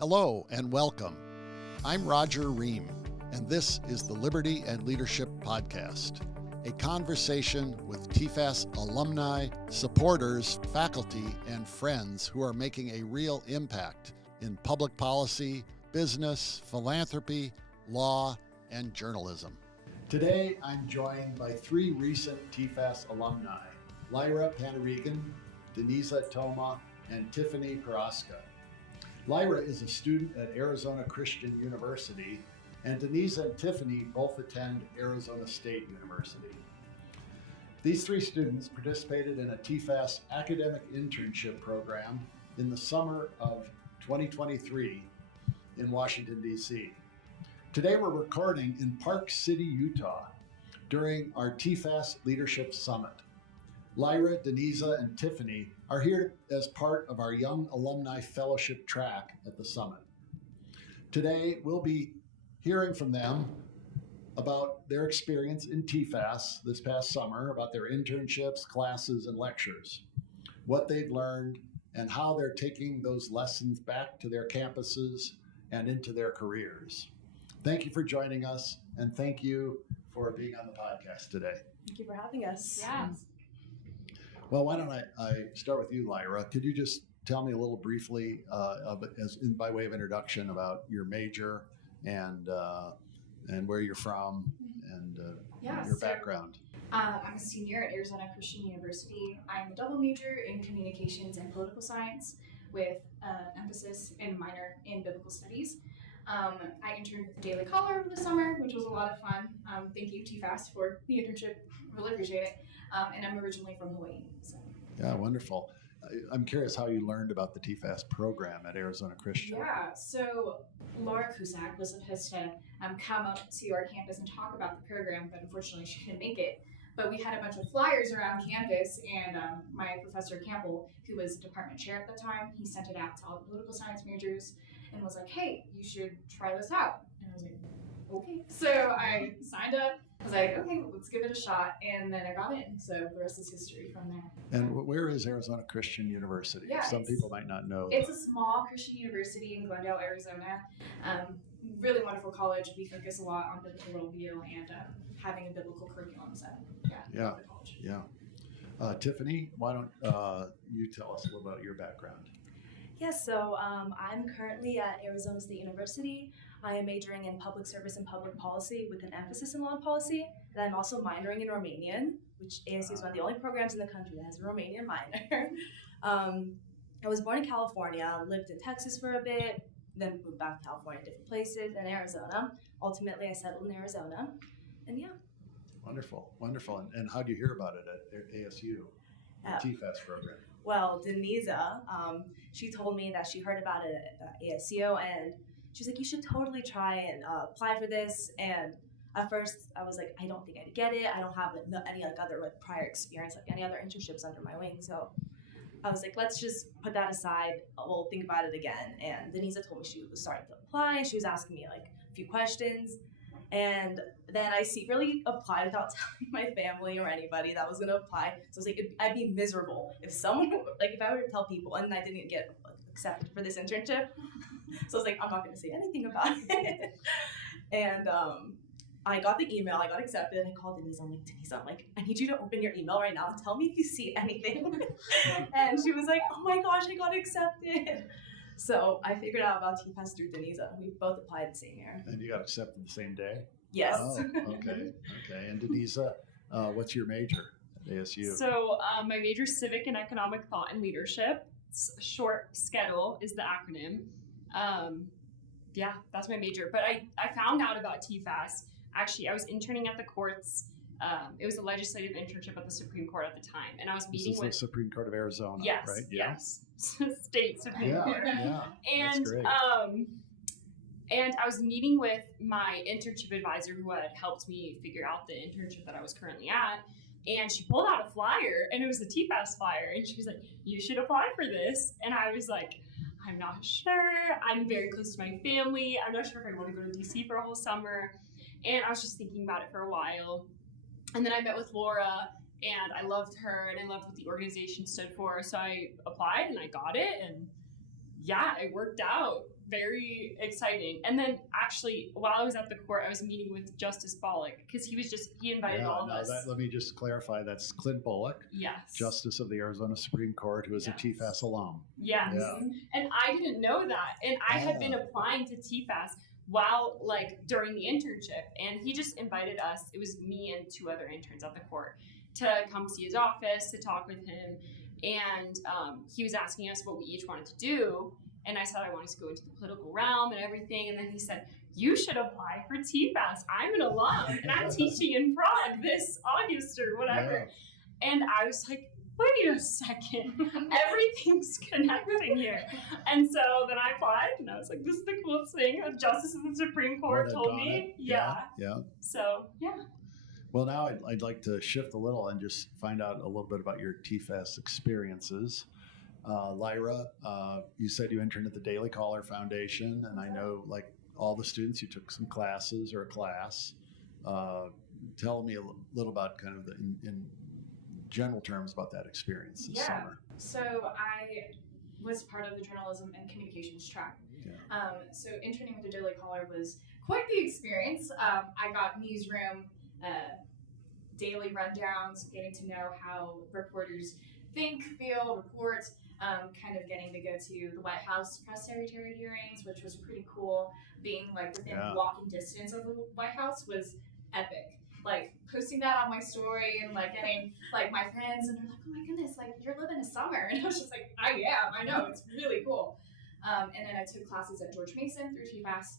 Hello and welcome. I'm Roger Ream, and this is the Liberty and Leadership Podcast, a conversation with TFAS alumni, supporters, faculty, and friends who are making a real impact in public policy, business, philanthropy, law, and journalism. Today, I'm joined by three recent TFAS alumni, Lyrah Panarigan, Deniza Toma, and Tiffany Parasca. Lyrah is a student at Arizona Christian University, and Deniza and Tiffany both attend Arizona State University. These three students participated in a TFAS Academic Internship Program in the summer of 2023 in Washington, D.C. Today we're recording in Park City, Utah during our TFAS Leadership Summit. Lyrah, Deniza, and Tiffany are here as part of our Young Alumni Fellowship track at the Summit. Today, we'll be hearing from them about their experience in TFAS this past summer, about their internships, classes, and lectures, what they've learned, and how they're taking those lessons back to their campuses and into their careers. Thank you for joining us, and thank you for being on the podcast today. Thank you for having us. Yeah. Well, why don't I start with you, Lyrah? Could you just tell me a little briefly, by way of introduction, about your major and where you're from and your background? I'm a senior at Arizona Christian University. I'm a double major in communications and political science with emphasis and minor in biblical studies. I interned with the Daily Caller over the summer, which was a lot of fun. Thank you, TFAS, for the internship. Really appreciate it. And I'm originally from Hawaii. So. Yeah, wonderful. I'm curious how you learned about the TFAS program at Arizona Christian. Yeah, so Laura Cusack was supposed to come up to our campus and talk about the program, but unfortunately she couldn't make it. But we had a bunch of flyers around campus, and my professor Campbell, who was department chair at the time, he sent it out to all the political science majors and was like, hey, you should try this out. And I was like, okay. So I signed up. I was like, okay, let's give it a shot. And then I got in. So the rest is history from there. And where is Arizona Christian University? Yeah, some people might not know. It's a small Christian university in Glendale, Arizona. Really wonderful college. We focus a lot on biblical worldview and having a biblical curriculum. So yeah. Tiffany, why don't you tell us a little about your background? Yes, so I'm currently at Arizona State University. I am majoring in public service and public policy with an emphasis in law and policy. And I'm also minoring in Romanian, which ASU is one of the only programs in the country that has a Romanian minor. I was born in California, lived in Texas for a bit, then moved back to California, different places, and Arizona. Ultimately, I settled in Arizona, and yeah. Wonderful. And how did you hear about it at ASU, the TFAS program? Well, Deniza, she told me that she heard about it at ASU, and she's like, you should totally try and apply for this. And at first, I was like, I don't think I'd get it. I don't have any other prior experience, like any other internships under my wing. So I was like, let's just put that aside. We'll think about it again. And Deniza told me she was starting to apply, and she was asking me like a few questions. And then I secretly applied without telling my family or anybody that was going to apply. So I was like, I'd be miserable if someone, if I were to tell people and I didn't get accepted for this internship. So I was like, I'm not going to say anything about it. And I got the email, I got accepted, and I called Deniza. I'm like, I need you to open your email right now and tell me if you see anything. And she was like, oh my gosh, I got accepted. So I figured out about TFAS through Deniza. We both applied the same year. And you got accepted the same day? Yes. Oh, okay. And Deniza, what's your major at ASU? So my major is civic and economic thought and leadership. Short SCETL is the acronym. That's my major. But I found out about TFAS. Actually, I was interning at the courts. It was a legislative internship at the Supreme Court at the time, and I was meeting with the Supreme Court of Arizona. Yes, right? Yes, state Supreme Court. Yeah, and that's great. And I was meeting with my internship advisor, who had helped me figure out the internship that I was currently at. And she pulled out a flyer, and it was the TFAS flyer, and she was like, "You should apply for this." And I was like, "I'm not sure. I'm very close to my family. I'm not sure if I want to go to DC for a whole summer." And I was just thinking about it for a while. And then I met with Laura, and I loved her, and I loved what the organization stood for. So I applied, and I got it, and yeah, it worked out. very exciting. And then actually, while I was at the court, I was meeting with Justice Bullock because he invited all of us. Let me just clarify. That's Clint Bullock, yes, Justice of the Arizona Supreme Court, who is a TFAS alum. Yes. Yeah. And I didn't know that. And I had been applying to TFAS while during the internship, and he just invited us. It was me and 2 other interns at the court to come see his office, to talk with him. And he was asking us what we each wanted to do. And I said I wanted to go into the political realm and everything. And then he said, you should apply for TFAS. I'm an alum and I'm teaching in Prague this August or whatever. Yeah. And I was like, wait a second, everything's connecting here. And so then I applied and I was like, this is the coolest thing. A justice of the Supreme Court told me. Yeah. So, yeah. Well, now I'd like to shift a little and just find out a little bit about your TFAS experiences. Lyrah, you said you interned at the Daily Caller Foundation, and I know, like all the students, you took some classes or a class. Tell me a little about kind of in general terms about that experience this summer. So I was part of the journalism and communications track. Yeah. So interning with the Daily Caller was quite the experience. I got newsroom, daily rundowns, getting to know how reporters think, feel, report, kind of getting to go to the White House press secretary hearings, which was pretty cool. Being within walking distance of the White House was epic. Posting that on my story and getting my friends, and they're like, oh my goodness, you're living a summer. And I was just like, I am, I know, it's really cool. And then I took classes at George Mason through TFAS.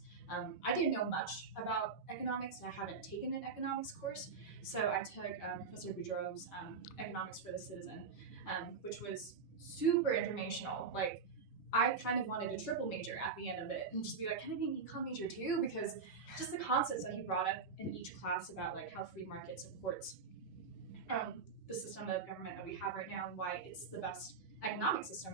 I didn't know much about economics, and I hadn't taken an economics course. So I took Professor Boudreau's Economics for the Citizen, which was super informational. I kind of wanted a triple major at the end of it and just be like, can I be an econ major too? Because just the concepts that he brought up in each class about how free market supports the system of government that we have right now and why it's the best economic system.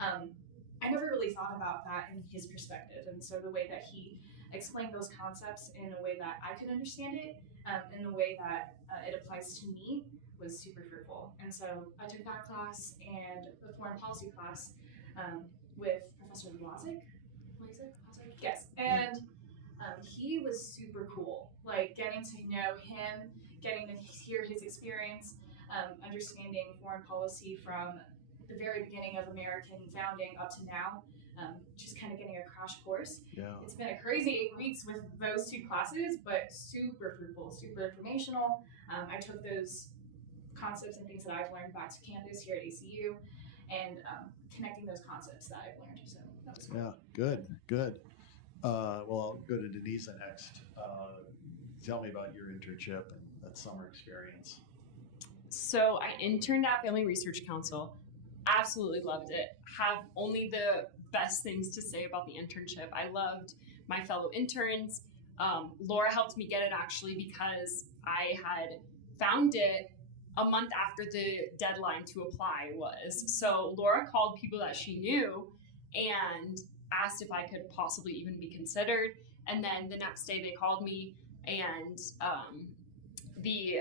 I never really thought about that in his perspective. And so the way that he explained those concepts in a way that I could understand it, in a way that it applies to me, was super fruitful. And so I took that class and the foreign policy class with Professor Lazik. Yes. And he was super cool. Getting to know him, getting to hear his experience, understanding foreign policy from the very beginning of American founding up to now, just kind of getting a crash course. Yeah. It's been a crazy 8 weeks with those 2 classes, but super fruitful, super informational. I took those concepts and things that I've learned back to campus here at ACU and connecting those concepts that I've learned. So that was cool. Yeah, good. Well, I'll go to Deniza next. Tell me about your internship and that summer experience. So I interned at Family Research Council. Absolutely loved it. Have only the best things to say about the internship. I loved my fellow interns. Laura helped me get it actually because I had found it a month after the deadline to apply was. So Laura called people that she knew and asked if I could possibly even be considered. And then the next day they called me, and the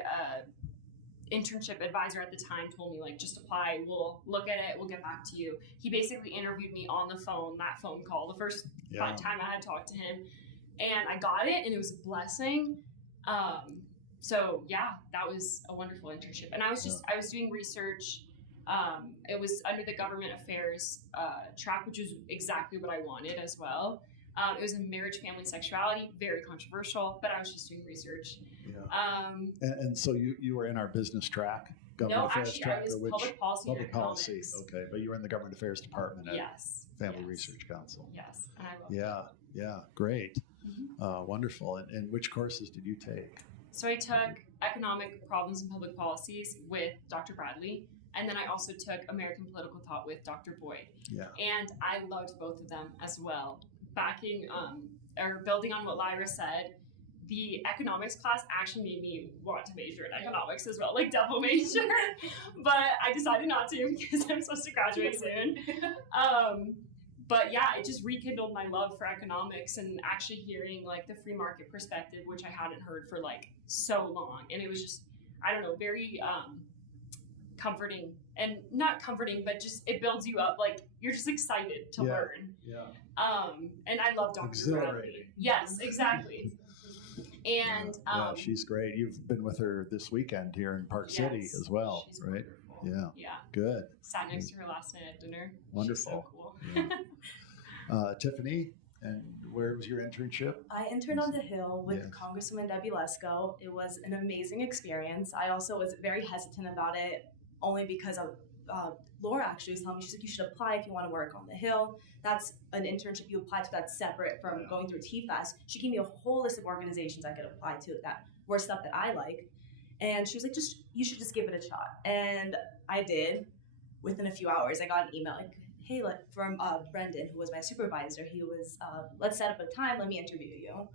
internship advisor at the time told me, just apply, we'll look at it, we'll get back to you. He basically interviewed me on the phone, that phone call, the first time I had talked to him. And I got it, and it was a blessing. So yeah, that was a wonderful internship. And I was doing research. It was under the government affairs track, which was exactly what I wanted as well. It was in marriage, family, sexuality, very controversial, but I was just doing research. Yeah. And so you were in our business track, government affairs track, I was or which? Public policy. Public policy. Okay, but you were in the government affairs department at Family Research Council. Yes, and I loved it. Yeah, great, wonderful. And which courses did you take? So I took Economic Problems and Public Policies with Dr. Bradley, and then I also took American Political Thought with Dr. Boyd. Yeah. And I loved both of them as well. Building on what Lyrah said, the economics class actually made me want to major in economics as well, double major. But I decided not to because I'm supposed to graduate soon. But yeah, it just rekindled my love for economics and actually hearing the free market perspective, which I hadn't heard for so long. And it was just, I don't know, very comforting, and not comforting, but just it builds you up. Like you're just excited to learn. Yeah. And I love Dr. Exhilarating. Bradley. Yes, exactly. And yeah, she's great. You've been with her this weekend here in Park City as well, she's right? Wonderful. Yeah. Yeah. Good. Sat next to her last night at dinner. Wonderful. She's so cool. Tiffany, and where was your internship? I interned on the Hill with Congresswoman Debbie Lesko. It was an amazing experience. I also was very hesitant about it, only because of Laura actually was telling me, she's like, you should apply if you want to work on the Hill. That's an internship you apply to that's separate from going through TFAS. She gave me a whole list of organizations I could apply to that were stuff that I like. And she was like, you should just give it a shot. And I did. Within a few hours, I got an email like, hey, from Brendan, who was my supervisor. He was, let's set up a time, let me interview you.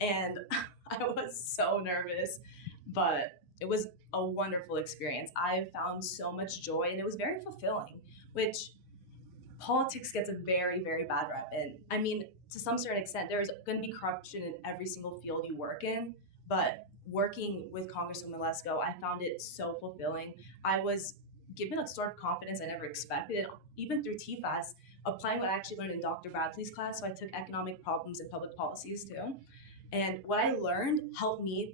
And I was so nervous, but it was a wonderful experience. I found so much joy, and it was very fulfilling, which politics gets a very, very bad rep. And I mean, to some certain extent, there's going to be corruption in every single field you work in, but working with Congresswoman Lesko, I found it so fulfilling. I was given a sort of confidence I never expected, and even through TFAS, applying what I actually learned in Dr. Bradley's class. So I took economic problems and public policies too. And what I learned helped me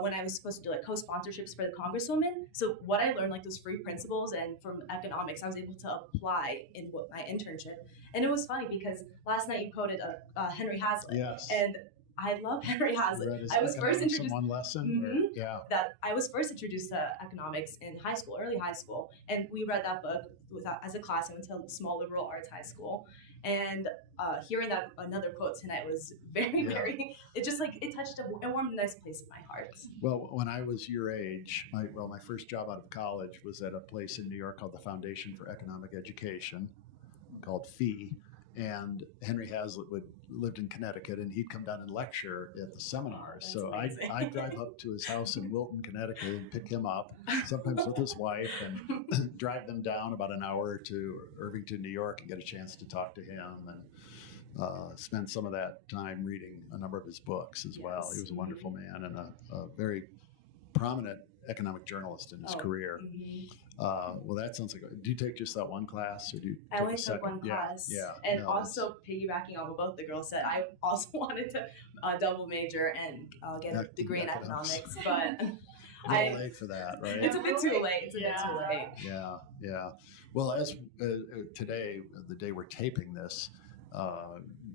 when I was supposed to do like co-sponsorships for the Congresswoman. So what I learned, like those free principles and from economics, I was able to apply in my internship. And it was funny because last night you quoted Henry Hazlitt. Yes. And I love Henry Hazlitt. I was first introduced one lesson. I was first introduced to economics in high school, early high school, and we read that book as a class. I went to a small liberal arts high school, and hearing that another quote tonight was very, very. It just it touched it warmed a nice place in my heart. Well, when I was your age, my first job out of college was at a place in New York called the Foundation for Economic Education, called FEE. And Henry Hazlitt lived in Connecticut, and he'd come down and lecture at the seminars. So I'd drive up to his house in Wilton, Connecticut, and pick him up, sometimes with his wife, and drive them down about an hour to Irvington, New York, and get a chance to talk to him and spend some of that time reading a number of his books as well. He was a wonderful man and a very prominent economic journalist in his career. Well, that sounds like. Do you take just that one class, or do you? I only took one class. Yeah. And also piggybacking on what both the girls said, I also wanted to double major and get a degree in economics, but I'm late for that, right? It's a bit too late. It's a bit too late. Yeah. Well, as today, the day we're taping this,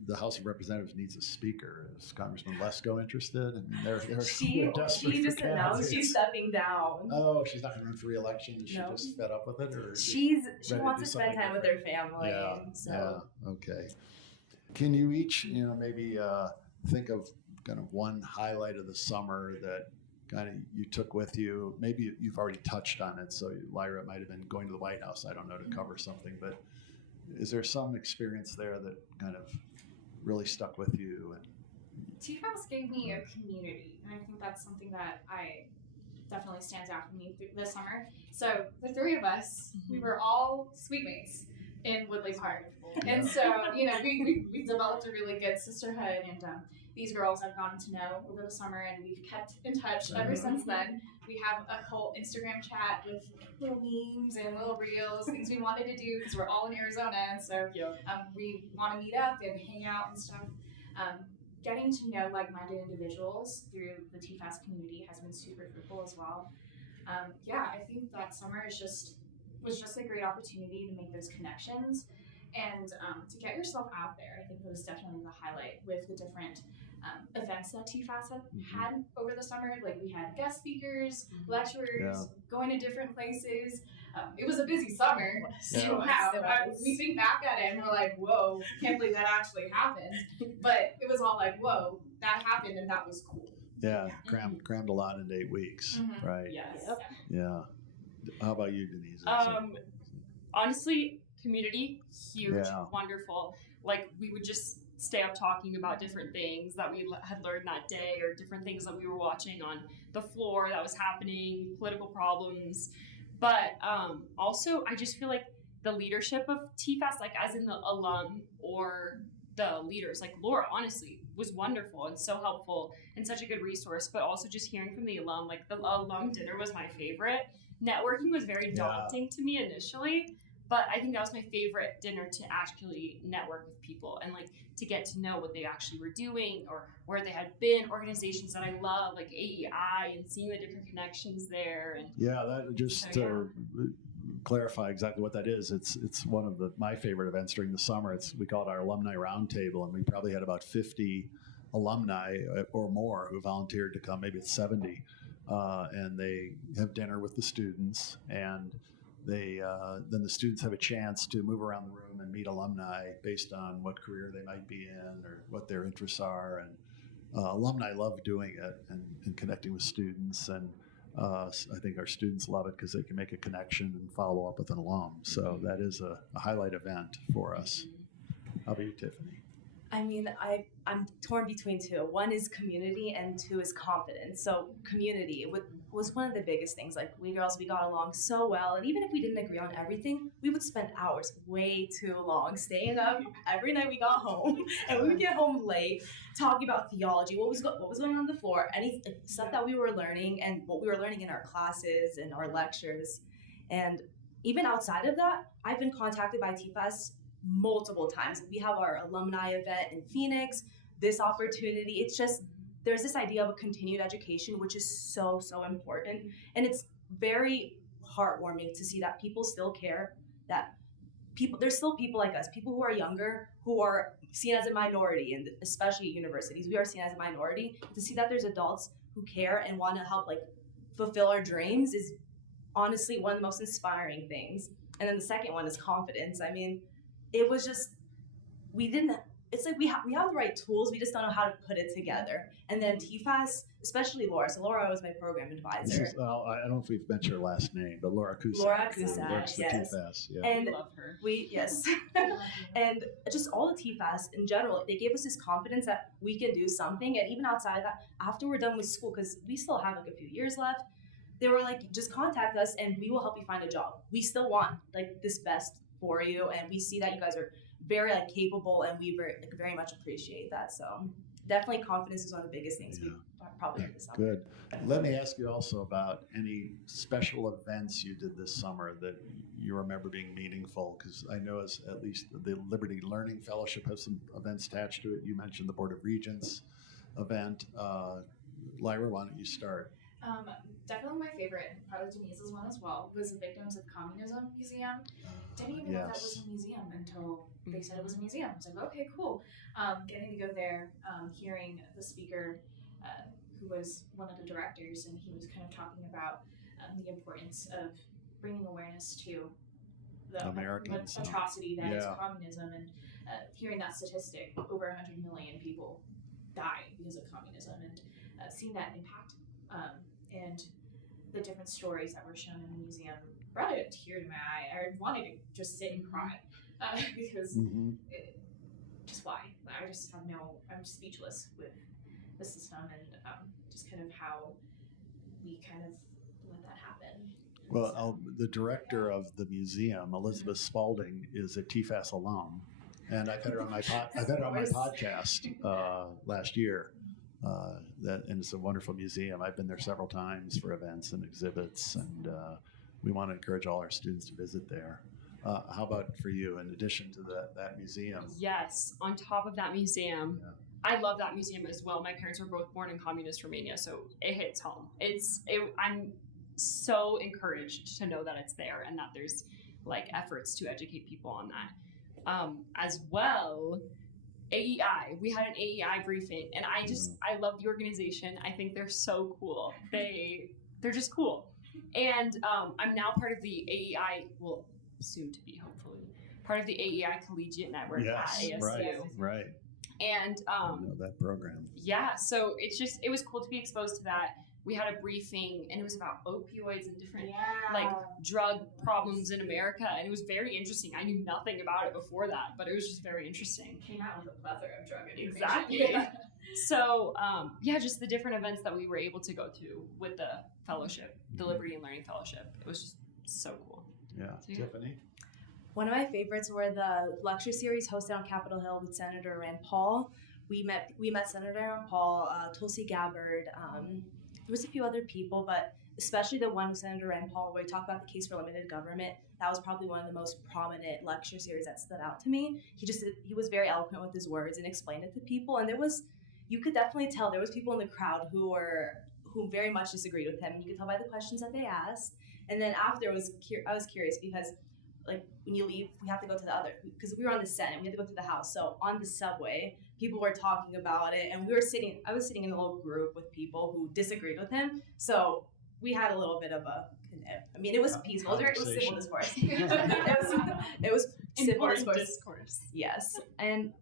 the House of Representatives needs a speaker. Is Congressman Lesko interested? I mean, they're desperate she just for announced she's stepping down. Oh, she's not going to run for re-election. Is she just fed up with it, or she wants to spend time with her family? Yeah. Okay. Can you each, maybe think of kind of one highlight of the summer that kind of you took with you? Maybe you've already touched on it. So Lyrah, it might have been going to the White House. I don't know, to cover something, but is there some experience there that kind of really stuck with you? And TFAS gave me a community, and I think that's something that definitely stands out for me this summer. So the three of us, we were all suitemates in Woodley Park, and so we developed a really good sisterhood. And these girls I've gotten to know over the summer, and we've kept in touch ever since then. We have a whole Instagram chat with little memes and little reels, things we wanted to do because we're all in Arizona, and so we want to meet up and hang out and stuff. Getting to know like-minded individuals through the TFAS community has been super fruitful as well. I think that summer was just a great opportunity to make those connections and to get yourself out there. I think it was definitely the highlight with the different events that TFAS had over the summer. Like we had guest speakers, lecturers, going to different places. It was a busy summer. So we think back at it and we're like, whoa, can't believe that actually happened. But it was all like, whoa, that happened and that was cool. Yeah, crammed a lot into 8 weeks, right? Yes. Yeah. How about you, Deniza? Honestly, community, huge, wonderful. Like we would just stay up talking about different things that we had learned that day, or different things that we were watching on the floor that was happening, political problems. But also, I just feel like the leadership of TFAS, like as in the alum or the leaders, like Laura, honestly, was wonderful and so helpful and such a good resource. But also just hearing from the alum, like the alum dinner was my favorite. networking was very Yeah. daunting to me initially, but I think that was my favorite dinner, to actually network with people and like to get to know what they actually were doing or where they had been, organizations that I love like AEI, and seeing the different connections there. And Yeah, that just So, to clarify exactly what that is. It's one of my favorite events during the summer. We call it our alumni roundtable, and we probably had about 50 alumni or more who volunteered to come. Maybe it's 70, and they have dinner with the students, and they then the students have a chance to move around the room and meet alumni based on what career they might be in or what their interests are. And alumni love doing it and connecting with students, and I think our students love it because they can make a connection and follow up with an alum. So that is a highlight event for us. How about you, Tiffany? I mean, I'm torn between two. One is community and two is confidence. So community was one of the biggest things. Like we girls, we got along so well. And even if we didn't agree on everything, we would spend hours, way too long, staying up every night we got home. And we would get home late, talking about theology, what was going on the floor, any stuff that we were learning and what we were learning in our classes and our lectures. And even outside of that, I've been contacted by TFAS multiple times. We have our alumni event in Phoenix, this opportunity. It's just, there's this idea of a continued education, which is so, so important. And it's very heartwarming to see that people still care, that there's still people like us, people who are younger, who are seen as a minority, and especially at universities, we are seen as a minority. To see that there's adults who care and want to help like fulfill our dreams is honestly one of the most inspiring things. And then the second one is confidence. I mean, it was just, it's like we have the right tools, we just don't know how to put it together. And then TFAS, especially Lyrah. So Lyrah was my program advisor. I don't know if we've mentioned her last name, but Lyrah Cusack. Lyrah Cusack, Works for yes. TFAS, yeah. And I love her. yes. And just all the TFAS in general, they gave us this confidence that we can do something. And even outside of that, after we're done with school, because we still have like a few years left, they were like, just contact us and we will help you find a job. We still want like this best for you, and we see that you guys are very like capable, and we very much appreciate that. So definitely confidence is one of the biggest things we probably did this summer. Good. Let me ask you also about any special events you did this summer that you remember being meaningful, because I know as at least the Liberty Learning Fellowship has some events attached to it. You mentioned the Board of Regents event. Lyrah, why don't you start? Definitely my favorite, probably Deniza's one as well, was the Victims of Communism Museum. Didn't even know that was a museum until they said it was a museum. I was like, okay, cool. Getting to go there, hearing the speaker, who was one of the directors, and he was kind of talking about the importance of bringing awareness to the Americans, atrocity that is communism, and hearing that statistic, over 100 million people died because of communism, and seeing that impact. And the different stories that were shown in the museum brought a tear to my eye. I wanted to just sit and cry because just why? I just have I'm speechless with the system and just kind of how we kind of let that happen. Well, the director of the museum, Elizabeth Spalding, is a TFAS alum, and I've had her on my podcast last year. And it's a wonderful museum. I've been there several times for events and exhibits, and we want to encourage all our students to visit there. How about for you, in addition to that museum? Yes, on top of that museum, I love that museum as well. My parents were both born in communist Romania, so it hits home. I'm so encouraged to know that it's there and that there's like efforts to educate people on that. As well, AEI, we had an AEI briefing, and I love the organization. I think they're so cool. They're just cool. And I'm now part of the AEI, well, soon to be, hopefully, part of the AEI Collegiate Network at ASU. Right. And I know that program. Yeah, so it was cool to be exposed to that. We had a briefing, and it was about opioids and different like drug problems in America, and it was very interesting. I knew nothing about it before that, but it was just very interesting. Came out with a plethora of drug information. Exactly. So just the different events that we were able to go to with the fellowship, the Liberty and Learning Fellowship. It was just so cool. Yeah. Tiffany? One of my favorites were the lecture series hosted on Capitol Hill with Senator Rand Paul. We met Senator Rand Paul, Tulsi Gabbard, was a few other people, but especially the one with Senator Rand Paul, where he talked about the case for limited government. That was probably one of the most prominent lecture series that stood out to me. He was very eloquent with his words and explained it to people, and you could definitely tell there was people in the crowd who very much disagreed with him. You could tell by the questions that they asked. And then after, I was curious because, like, when you leave, we have to go to the other, because we were on the Senate, we had to go to the House. So on the subway, people were talking about it, and I was sitting in a little group with people who disagreed with him. So we had a little bit of it was peaceful. It was civil discourse. it was civil discourse. Yes. And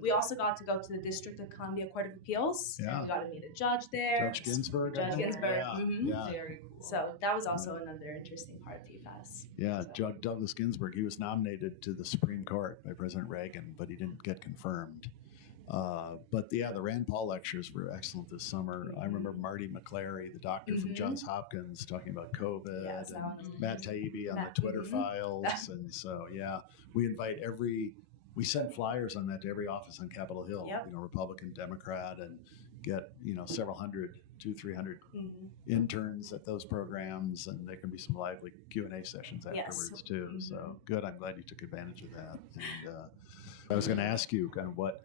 we also got to go to the District of Columbia Court of Appeals. Yeah. We got to meet a judge there. Judge Ginsburg. Yeah. Mm-hmm. Yeah. Very cool. So that was also another interesting part of TFAS. Yeah, So. Judge Douglas Ginsburg, he was nominated to the Supreme Court by President Reagan, but he didn't get confirmed. The Rand Paul lectures were excellent this summer. I remember Marty McClary, the doctor from Johns Hopkins, talking about COVID, and Matt Taibbi on the Twitter files. And so, we send flyers on that to every office on Capitol Hill, Yep. Republican, Democrat, and get, several hundred, 200-300 interns at those programs, and there can be some lively Q&A sessions afterwards too. So good. I'm glad you took advantage of that. And I was going to ask you kind of what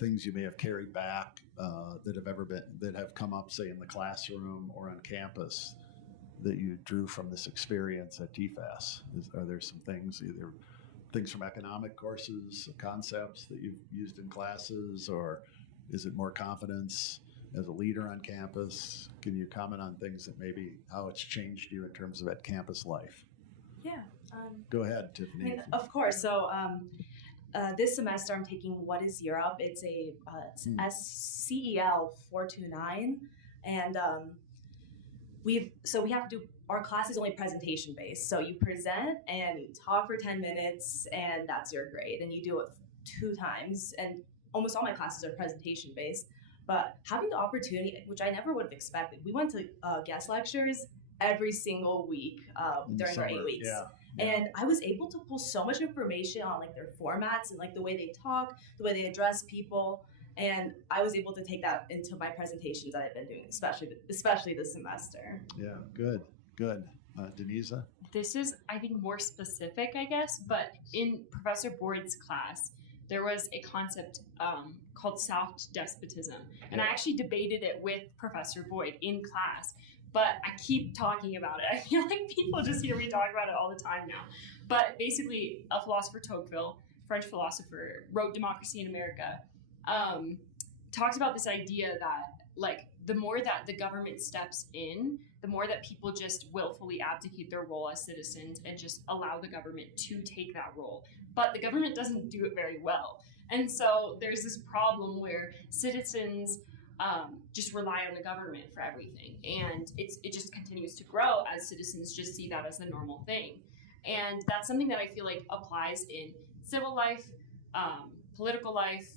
things you may have carried back that have come up, say, in the classroom or on campus, that you drew from this experience at TFAS. Are there some things, either things from economic courses, concepts that you've used in classes, or is it more confidence as a leader on campus? Can you comment on things that maybe how it's changed you in terms of at campus life? Yeah. Go ahead, Tiffany. Of course. So this semester I'm taking What is Europe? It's SCEL 429, and we have to do, our class is only presentation based. So you present and you talk for 10 minutes, and that's your grade, and you do it 2 times. And almost all my classes are presentation based. But having the opportunity, which I never would have expected, we went to guest lectures every single week during our 8 weeks. Yeah. And I was able to pull so much information on like their formats and like the way they talk, the way they address people. And I was able to take that into my presentations that I've been doing, especially this semester. Yeah, good. Deniza? This is, I think, more specific, I guess, but in Professor Boyd's class, there was a concept called soft despotism. And I actually debated it with Professor Boyd in class. But I keep talking about it. I feel like people just hear me talk about it all the time now. But basically, a philosopher, Tocqueville, French philosopher, wrote Democracy in America, talks about this idea that, like, the more that the government steps in, the more that people just willfully abdicate their role as citizens and just allow the government to take that role. But the government doesn't do it very well. And so there's this problem where citizens just rely on the government for everything. And it just continues to grow as citizens just see that as the normal thing. And that's something that I feel like applies in civil life, political life,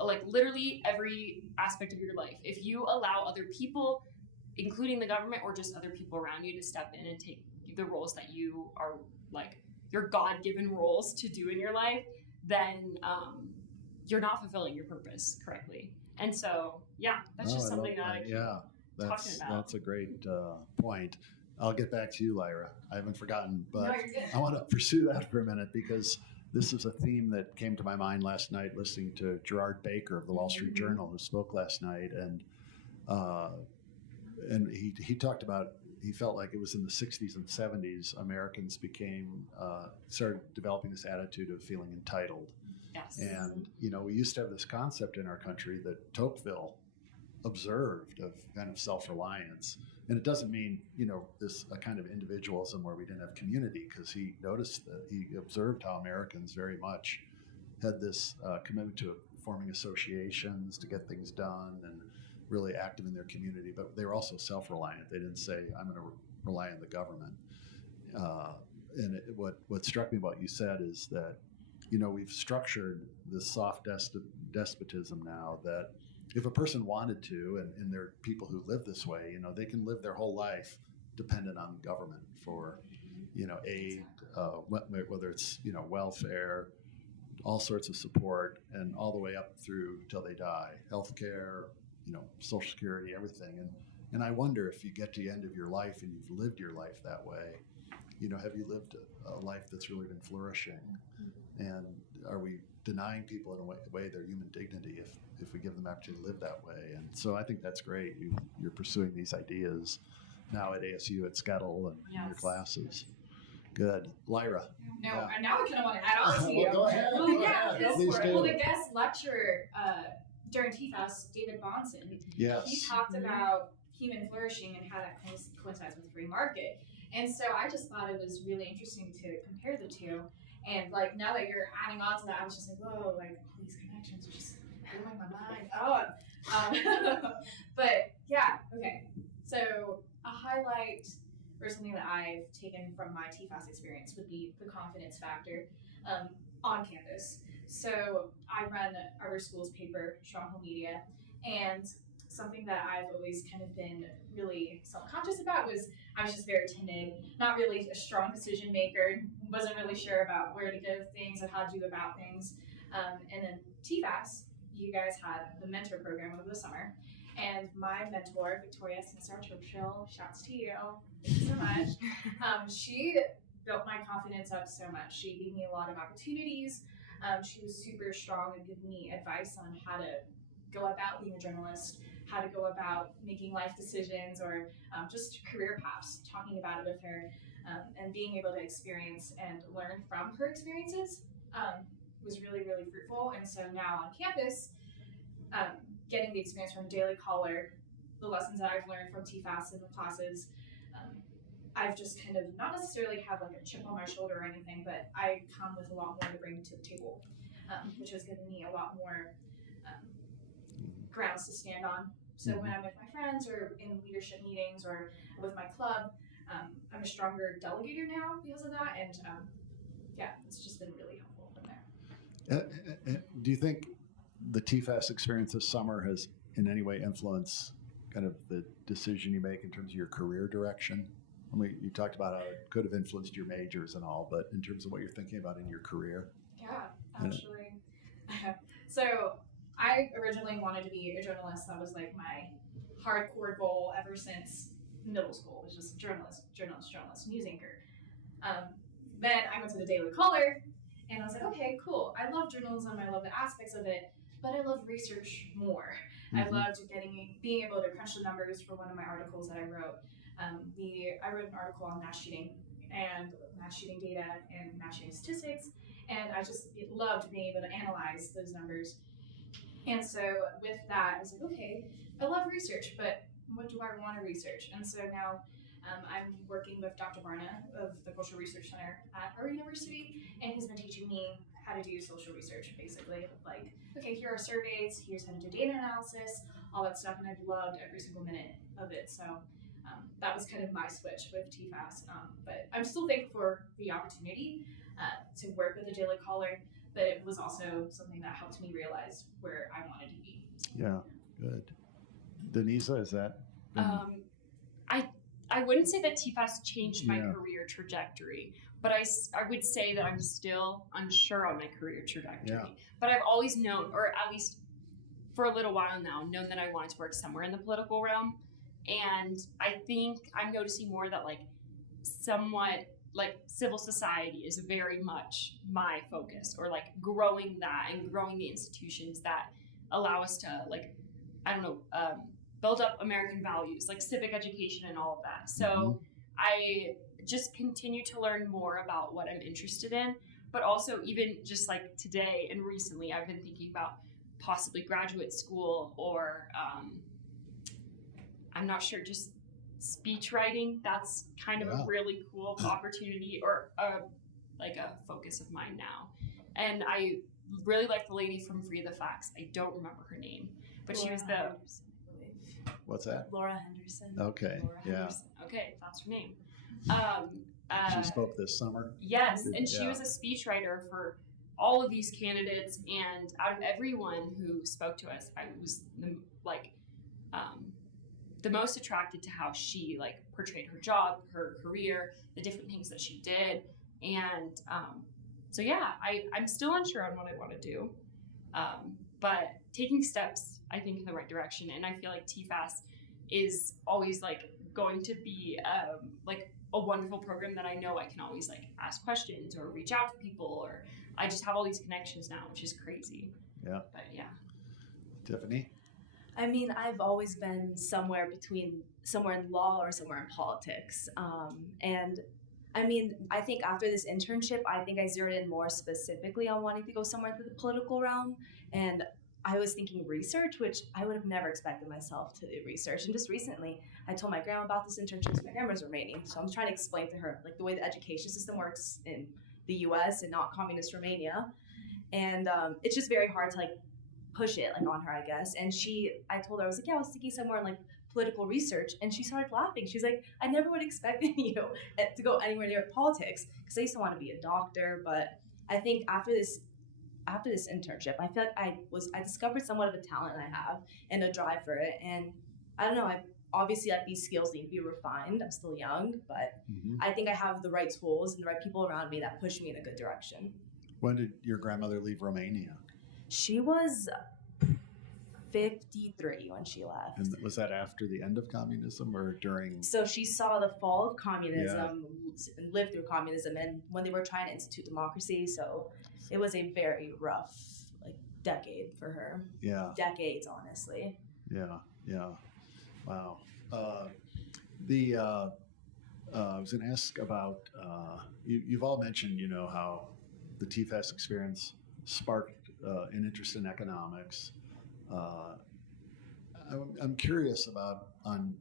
like literally every aspect of your life. If you allow other people, including the government or just other people around you, to step in and take the roles that you are like your God-given roles to do in your life, then you're not fulfilling your purpose correctly. And so, that's just something that I keep talking about. That's a great point. I'll get back to you, Lyrah. I haven't forgotten, but No, you're good. I want to pursue that for a minute because this is a theme that came to my mind last night listening to Gerard Baker of the Wall Street Journal, who spoke last night, and he talked about, he felt like it was in the 60s and 70s Americans started developing this attitude of feeling entitled. Yes. And, we used to have this concept in our country that Tocqueville observed of kind of self-reliance. And it doesn't mean, this a kind of individualism where we didn't have community, because he noticed that he observed how Americans very much had this commitment to forming associations to get things done and really active in their community. But they were also self-reliant. They didn't say, I'm going to rely on the government. What struck me about what you said is that, we've structured this soft despotism now that if a person wanted to, and there are people who live this way, they can live their whole life dependent on government for, aid, whether it's, welfare, all sorts of support, and all the way up through till they die, healthcare, Social Security, everything. And I wonder if you get to the end of your life and you've lived your life that way, have you lived a life that's really been flourishing? And are we denying people in a way their human dignity if we give them the opportunity to live that way? And so I think that's great. You're pursuing these ideas now at ASU, at Skettle, and in your classes. Good. Lyrah. No, Yeah. and now I kind of want to add on to you. Well, go ahead. Well, Go yeah, ahead. Please do. well, the guest lecturer during TFAS, David Bonson, Yes. he talked about human flourishing and how that coincides with the free market. And so I just thought it was really interesting to compare the two. And like now that you're adding on to that, I was just like, whoa, like all these connections are just blowing my mind. But yeah, okay. So a highlight or something that I've taken from my TFAS experience would be the confidence factor on campus. So I run our school's paper, Stronghold Media, and something that I've always kind of been really self-conscious about was I was just very timid, not really a strong decision maker, wasn't really sure about where to go with things and how to do about things. And then TFAS, you guys had the mentor program over the summer, and my mentor, Victoria Churchill, shouts to you, thank you so much. She built my confidence up so much. She gave me a lot of opportunities. She was super strong and giving me advice on how to go about being a journalist, how to go about making life decisions, or just career paths, talking about it with her, and being able to experience and learn from her experiences was really, really fruitful. And so now on campus, getting the experience from Daily Caller, the lessons that I've learned from TFAS in the classes, I've just kind of not necessarily have like a chip on my shoulder or anything, but I come with a lot more to bring to the table, which has given me a lot more grounds to stand on. So when I'm with my friends or in leadership meetings or with my club, I'm a stronger delegator now because of that. And yeah, it's just been really helpful from there. Do you think the TFAS experience this summer has in any way influenced kind of the decision you make in terms of your career direction? I mean, you talked about how it could have influenced your majors and all, but in terms of what you're thinking about in your career? Yeah, actually. So I originally wanted to be a journalist. That was like my hardcore goal ever since middle school. It was just journalist, news anchor. Then I went to the Daily Caller, and I was like, okay, cool. I love journalism. I love the aspects of it, but I love research more. I loved being able to crunch the numbers for one of my articles that I wrote. I wrote an article on mass shooting and mass shooting data and mass shooting statistics, and I just loved being able to analyze those numbers. And so with that, I was like, okay, I love research, but what do I want to research? And so now I'm working with Dr. Barna of the Cultural Research Center at our university, and he's been teaching me how to do social research, basically. Like, okay, here are surveys, here's how to do data analysis, all that stuff, and I've loved every single minute of it. So that was kind of my switch with TFAS. But I'm still thankful for the opportunity to work with the Daily Caller, but it was also something that helped me realize where I wanted to be. Yeah, good. Deniza, is that? I wouldn't say that TFAS changed my career trajectory, but I would say that I'm still unsure on my career trajectory. Yeah. But I've always known, or at least for a little while now, known that I wanted to work somewhere in the political realm. And I think I'm noticing more that somewhat civil society is very much my focus, or growing that and growing the institutions that allow us to build up American values, like civic education and all of that. So I just continue to learn more about what I'm interested in, but also even just like today and recently, I've been thinking about possibly graduate school or I'm not sure, just speech writing. That's kind of a really cool opportunity or a focus of mine now. And I really like the lady from Free the Facts. I don't remember her name, but she was the... What's that? Laura Henderson. Okay, Henderson. Okay, that's her name. She spoke this summer? Yes, and she was a speechwriter for all of these candidates, and out of everyone who spoke to us, I was the most attracted to how she portrayed her job, her career, the different things that she did. And so yeah, I'm still unsure on what I want to do, but taking steps, I think, in the right direction. And I feel like TFAS is always like going to be like a wonderful program that I know I can always like ask questions or reach out to people, or I just have all these connections now, which is crazy. Yeah. But yeah. Tiffany? I mean, I've always been somewhere in law or somewhere in politics. And I mean, I think after this internship, I think I zeroed in more specifically on wanting to go somewhere into the political realm. And I was thinking research, which I would have never expected myself to do research. And just recently, I told my grandma about this internship. My grandma's Romanian, so I'm trying to explain to her like the way the education system works in the U.S. and not communist Romania. And it's just very hard to like push it like on her, I guess. And I told her, I was like, yeah, I was thinking somewhere in like political research, and she started laughing. She's like, I never would expect you to go anywhere near politics, because I used to want to be a doctor. But I think after this internship, I feel like I discovered somewhat of a talent I have and a drive for it. And I don't know, I obviously like these skills need to be refined. I'm still young, but I think I have the right tools and the right people around me that push me in a good direction. When did your grandmother leave Romania? She was 53 when she left. And was that after the end of communism or during? So she saw the fall of communism, and lived through communism, and when they were trying to institute democracy. So it was a very rough decade for her. Yeah. Decades, honestly. Yeah. Wow. I was going to ask about, you've all mentioned, how the TFAS experience sparked an interest in economics. I'm curious about on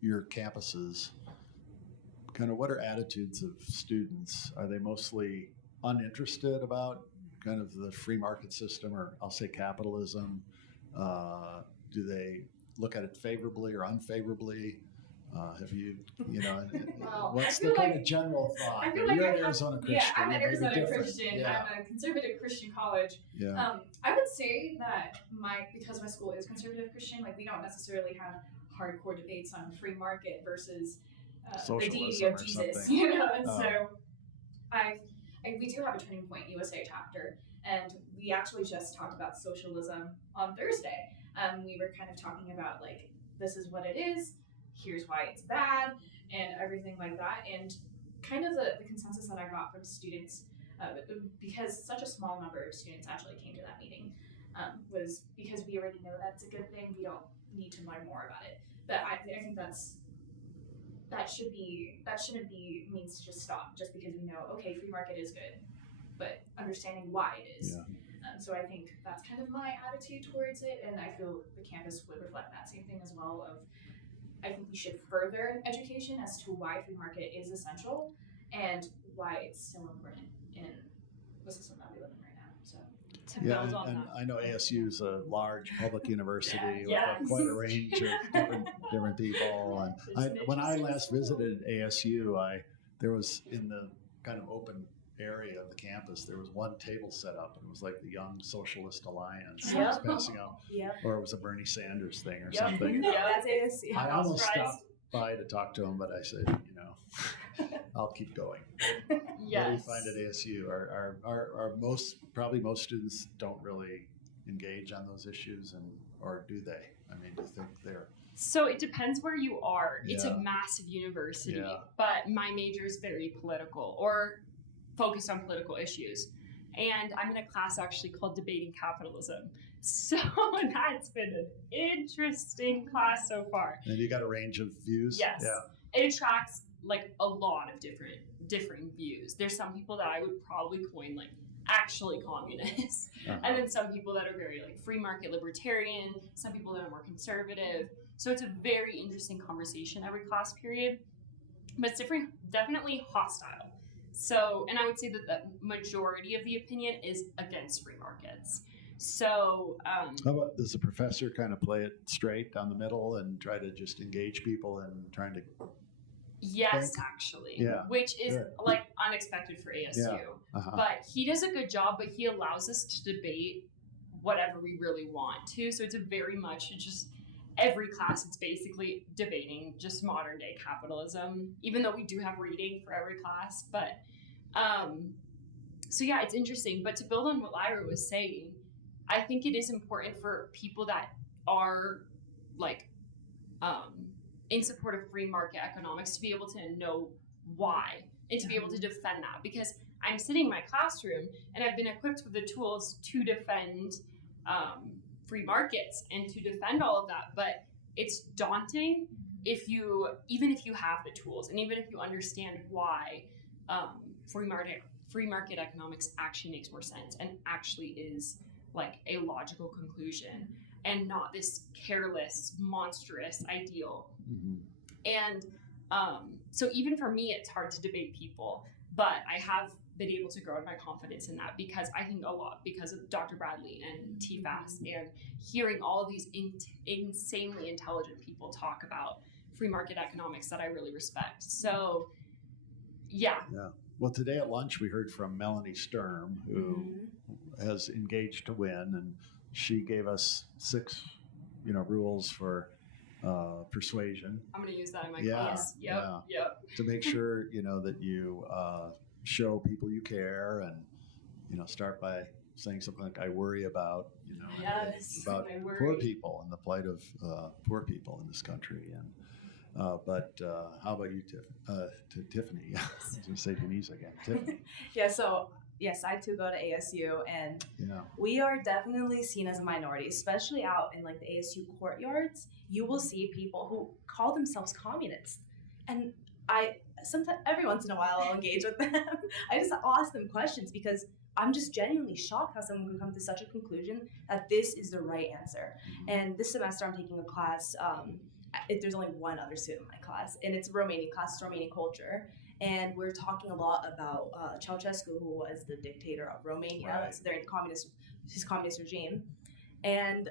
your campuses, kind of what are attitudes of students? Are they mostly uninterested about kind of the free market system, or I'll say capitalism? Do they look at it favorably or unfavorably? Have you, Well, what's the kind of general thought? I feel like You're an Arizona Christian. Yeah, I'm an Arizona different. Christian. Yeah. I'm a conservative Christian college. Yeah. I would say that because my school is conservative Christian, we don't necessarily have hardcore debates on free market versus the deity of Jesus, And so we do have a Turning Point USA chapter, and we actually just talked about socialism on Thursday. We were kind of talking about this is what it is, here's why it's bad, and everything like that. And kind of the consensus that I got from students, because such a small number of students actually came to that meeting, was because we already know that's a good thing. We don't need to learn more about it. But I think that shouldn't be means to just stop just because we know, okay, free market is good, but understanding why it is. Yeah. So I think that's kind of my attitude towards it, and I feel the campus would reflect that same thing as well. I think we should further education as to why free market is essential and why it's still important in the system that we live in right now. So to build on and that. I know ASU is a large public university Yes. with quite a range of different people. And when I last visited ASU, there was in the kind of open area of the campus, there was one table set up, and it was like the Young Socialist Alliance that was passing out, or it was a Bernie Sanders thing or something. That's ASU. I almost stopped by to talk to him, but I said, I'll keep going. Yes. What do you find at ASU? Are most students don't really engage on those issues, or do they? I mean, do you think they're? So it depends where you are. It's a Yeah. massive university, Yeah. but my major is very political, or focused on political issues. And I'm in a class actually called Debating Capitalism. So that's been an interesting class so far. And you got a range of views? Yes. Yeah. It attracts a lot of differing views. There's some people that I would probably coin actually communists. Uh-huh. And then some people that are very free market libertarian, some people that are more conservative. So it's a very interesting conversation every class period. But it's definitely hostile. So, and I would say that the majority of the opinion is against free markets. So, how about, does the professor kind of play it straight down the middle and try to just engage people and trying to? Yes, actually, which is Good. Unexpected for ASU. Yeah. Uh-huh. But he does a good job, but he allows us to debate whatever we really want to. So it's just every class, it's basically debating just modern day capitalism, even though we do have reading for every class. But so yeah, it's interesting. But to build on what Lyrah was saying, I think it is important for people that are in support of free market economics, to be able to know why and to be able to defend that, because I'm sitting in my classroom and I've been equipped with the tools to defend free markets and to defend all of that. But it's daunting even if you have the tools and even if you understand why free market economics actually makes more sense and actually is like a logical conclusion and not this careless, monstrous ideal. And so even for me, it's hard to debate people, but I have been able to grow in my confidence in that, because I think a lot because of Dr. Bradley and TFAS and hearing all of these insanely intelligent people talk about free market economics that I really respect. So, yeah. Well, today at lunch, we heard from Melanie Sturm, who has engaged to win, and she gave us 6, rules for persuasion. I'm going to use that in my class. Yep. To make sure, that you show people you care, and, start by saying something like, I worry about, about poor people and the plight of poor people in this country. And but how about you, Tiffany? I was going to say Deniza again. Tiffany. So yes, I too go to ASU, and we are definitely seen as a minority, especially out in like the ASU courtyards. You will see people who call themselves communists, and sometimes every once in a while I'll engage with them. I'll ask them questions, because I'm just genuinely shocked how someone can come to such a conclusion that this is the right answer. And this semester I'm taking a class. There's only one other student in my class, and it's a Romanian class, it's Romanian culture. And we're talking a lot about Ceausescu, who was the dictator of Romania. Right. So they're in his communist regime. And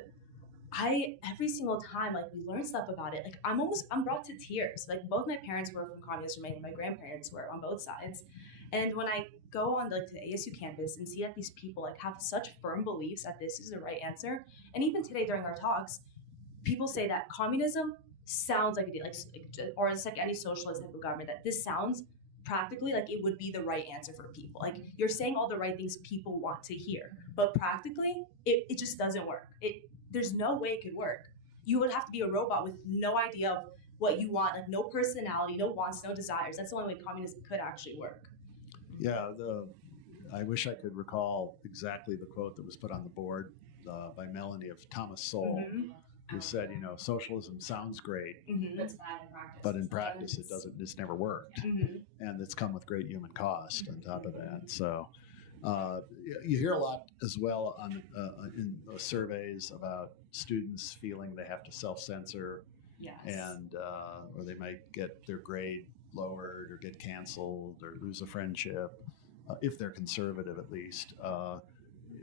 every single time, like, we learn stuff about it, like, I'm brought to tears. Like, both my parents were from communist Romania, my grandparents were on both sides. And when I go on like to the ASU campus and see that these people like have such firm beliefs that this is the right answer, and even today during our talks, people say that communism sounds like or it's like any socialist type of government, that this sounds practically like it would be the right answer for people. Like, you're saying all the right things people want to hear, but practically it just doesn't work. There's no way it could work. You would have to be a robot with no idea of what you want, like no personality, no wants, no desires. That's the only way communism could actually work. Yeah, I wish I could recall exactly the quote that was put on the board by Melanie of Thomas Sowell, who said, socialism sounds great, but in practice it doesn't. It's never worked, and it's come with great human cost on top of that. So you hear a lot as well in the surveys about students feeling they have to self-censor, and or they might get their grade lowered or get canceled or lose a friendship, if they're conservative at least.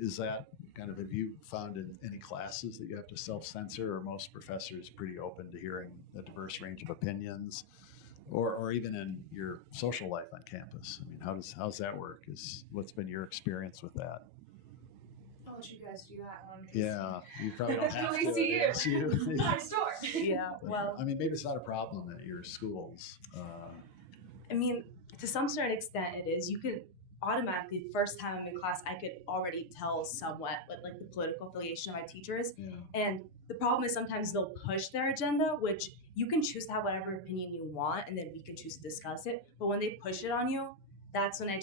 Is that kind of, have you found in any classes that you have to self-censor, or most professors pretty open to hearing a diverse range of opinions, or even in your social life on campus? I mean, how's that work? What's been your experience with that? I'll let you guys do that one. Yeah, you probably don't have Really to. see you. Yes, you. Next door. Yeah, well, I mean, maybe it's not a problem at your schools. I mean, to some certain extent it is. You could automatically, the first time I'm in class, I could already tell somewhat what like the political affiliation of my teachers. And the problem is sometimes they'll push their agenda, which you can choose to have whatever opinion you want, and then we can choose to discuss it. But when they push it on you, that's when I have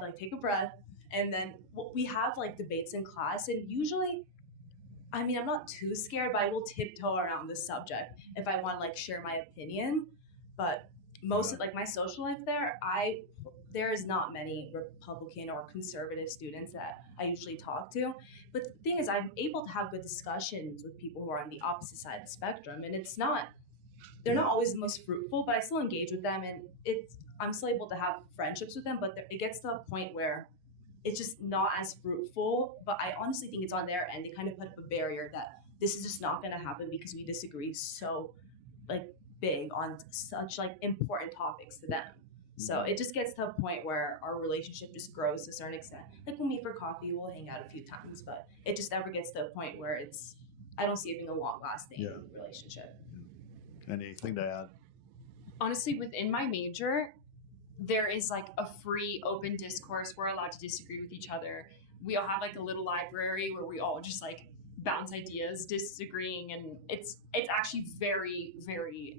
to like take a breath. And then we have like debates in class, and usually, I mean, I'm not too scared, but I will tiptoe around the subject if I want to like share my opinion. But most of like my social life there is not many Republican or conservative students that I usually talk to. But the thing is, I'm able to have good discussions with people who are on the opposite side of the spectrum, and they're not always the most fruitful, but I still engage with them, and I'm still able to have friendships with them, but it gets to a point where it's just not as fruitful. But I honestly think it's on their end. They kind of put up a barrier that this is just not going to happen because we disagree so like big on such like important topics to them. So it just gets to a point where our relationship just grows to a certain extent. Like, we'll meet for coffee, we'll hang out a few times, but it just never gets to a point where I don't see it being a long-lasting relationship. Anything to add? Honestly, within my major, there is like a free open discourse. We're allowed to disagree with each other. We all have like a little library where we all just like bounce ideas, disagreeing, and it's actually very, very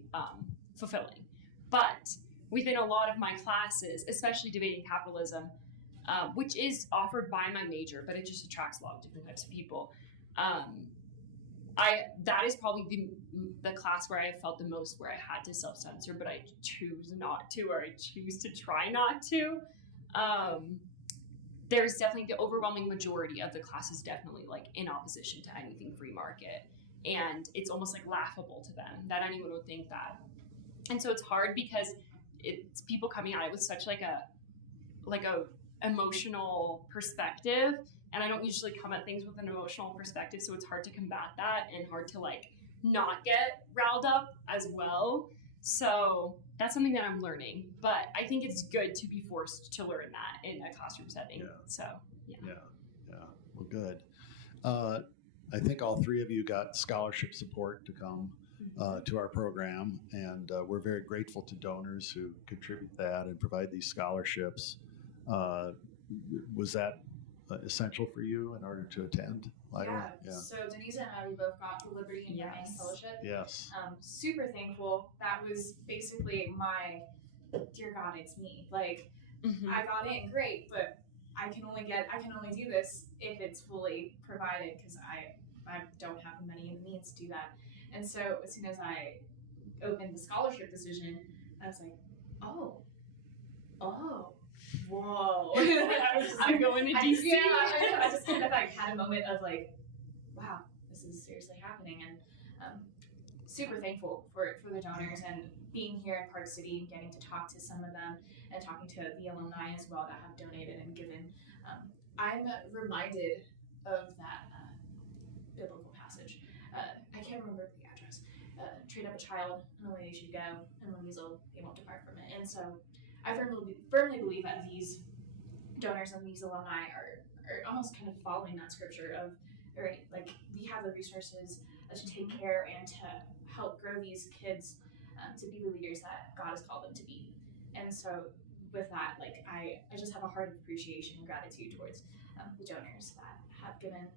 fulfilling. But within a lot of my classes, especially debating capitalism, which is offered by my major, but it just attracts a lot of different types of people. That is probably the class where I felt the most where I had to self-censor, but I choose not to, or I choose to try not to. There's definitely the overwhelming majority of the class is definitely like in opposition to anything free market, and it's almost like laughable to them that anyone would think that. And so it's hard because it's people coming at it with such like a emotional perspective, and I don't usually come at things with an emotional perspective, so it's hard to combat that and hard to like not get riled up as well. So that's something that I'm learning, but I think it's good to be forced to learn that in a classroom setting. Yeah. So Yeah. Well, good. I think all three of you got scholarship support to come to our program, and we're very grateful to donors who contribute that and provide these scholarships. Was that essential for you in order to attend, Lyrah? Yeah. So Deniza and I, we both got the Liberty and Humane Fellowship. Yes. Super thankful. That was basically my, dear God, it's me. Like, I got in, great, but I can only do this if it's fully provided, because I don't have the money and the means to do that. And so as soon as I opened the scholarship decision, I was like, oh, whoa. I was just like going to DC. I just kind of like had a moment of like, wow, this is seriously happening. And super thankful for the donors and being here in Park City and getting to talk to some of them and talking to the alumni as well that have donated and given. I'm reminded of that biblical passage. I can't remember the address. Train up a child in the way they should go, and when he's old, they won't depart from it. And so I firmly believe that these donors and these alumni are almost kind of following that scripture of, all right, like we have the resources to take care and to help grow these kids to be the leaders that God has called them to be. And so with that, like I just have a heart of appreciation and gratitude towards the donors that have given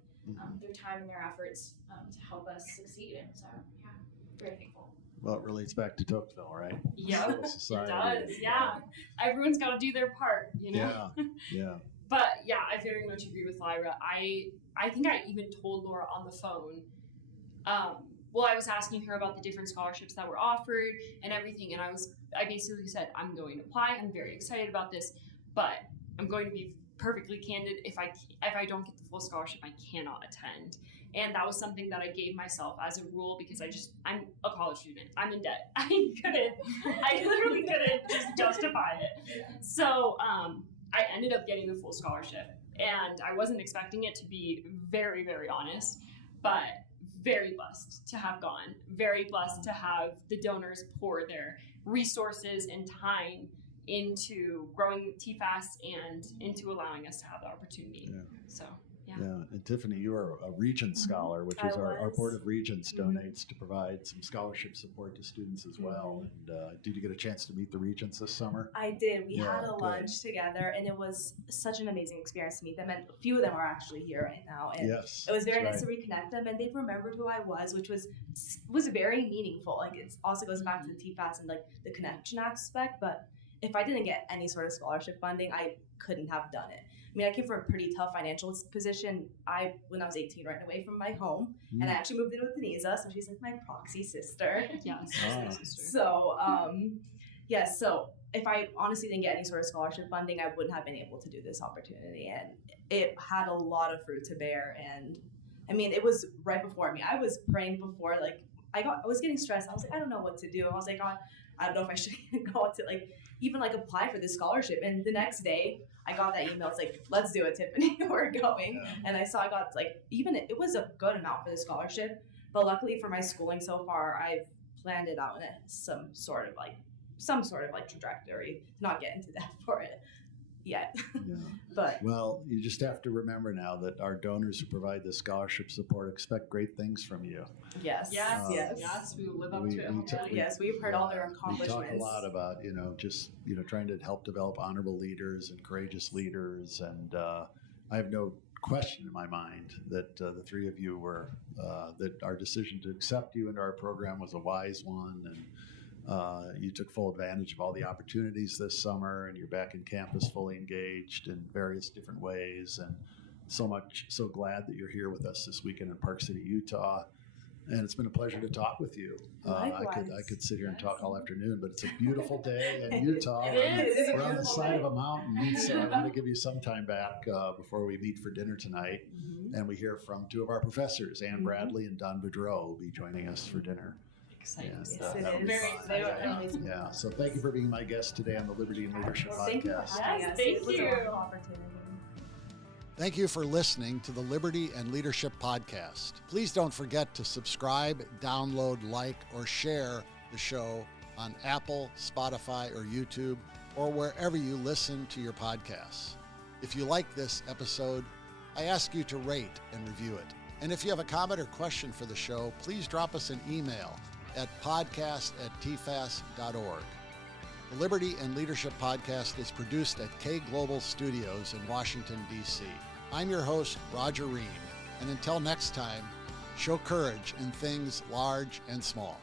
their time and their efforts to help us succeed. And so, yeah, very thankful. Well, it relates back to Tocqueville, right? Yep, it does. Yeah, everyone's got to do their part, you know. Yeah. But yeah, I very much agree with Lyrah. I think I even told Laura on the phone. Well, I was asking her about the different scholarships that were offered and everything, and I basically said, I'm going to apply. I'm very excited about this, but I'm going to be perfectly candid. If I don't get the full scholarship, I cannot attend. And that was something that I gave myself as a rule because I'm a college student. I'm in debt. I literally couldn't just justify it. So I ended up getting the full scholarship, and I wasn't expecting it, to be very, very honest, but very blessed to have gone, very blessed to have the donors pour their resources and time into growing TFAS and into allowing us to have the opportunity. Yeah. So, yeah. And Tiffany, you are a Regents Scholar, which is our Board of Regents donates to provide some scholarship support to students as well. And did you get a chance to meet the Regents this summer? I did. We had a lunch together, and it was such an amazing experience to meet them. And a few of them are actually here right now. And yes, it was very nice to reconnect them, and they remembered who I was, which was very meaningful. Like, it also goes back to the TFAS and like the connection aspect. But if I didn't get any sort of scholarship funding, I couldn't have done it. I mean, I came from a pretty tough financial position. When I was 18, ran away from my home, and I actually moved in with Deniza, so she's like my proxy sister. Yes. So, so if I honestly didn't get any sort of scholarship funding, I wouldn't have been able to do this opportunity, and it had a lot of fruit to bear. And I mean, it was right before me. I was praying before, like I was getting stressed. I was like, I don't know what to do. I was like, I don't know if I should go to even apply for this scholarship. And the next day I got that email. It's like, let's do it, Tiffany. We're going. Yeah. And I got it was a good amount for the scholarship, but luckily for my schooling so far, I've planned it out in some sort of trajectory, not get into debt for it yet. Yeah. But well, you just have to remember now that our donors who provide this scholarship support expect great things from you. Yes. Yes, we will live up to it. Yes, we've heard all their accomplishments. We talk a lot about, trying to help develop honorable leaders and courageous leaders. And I have no question in my mind that the three of you were, that our decision to accept you into our program was a wise one, and you took full advantage of all the opportunities this summer, and you're back in campus fully engaged in various different ways, and so glad that you're here with us this weekend in Park City, Utah. And it's been a pleasure to talk with you. I could sit here and talk all afternoon, but it's a beautiful day in Utah. We're on the side of a mountain, so I'm going to give you some time back before we meet for dinner tonight. And we hear from two of our professors, Ann Bradley and Don Boudreau, will be joining us for dinner. Exciting. That'll be fun. Yeah. So thank you for being my guest today on the Liberty and Leadership Podcast. Thank you for having us. Thank It was a you. wonderful opportunity. Thank you for listening to the Liberty and Leadership Podcast. Please don't forget to subscribe, download, like, or share the show on Apple, Spotify, or YouTube, or wherever you listen to your podcasts. If you like this episode, I ask you to rate and review it. And if you have a comment or question for the show, please drop us an email at podcast@tfas.org. The Liberty and Leadership Podcast is produced at K Global Studios in Washington, D.C. I'm your host, Roger Ream, and until next time, show courage in things large and small.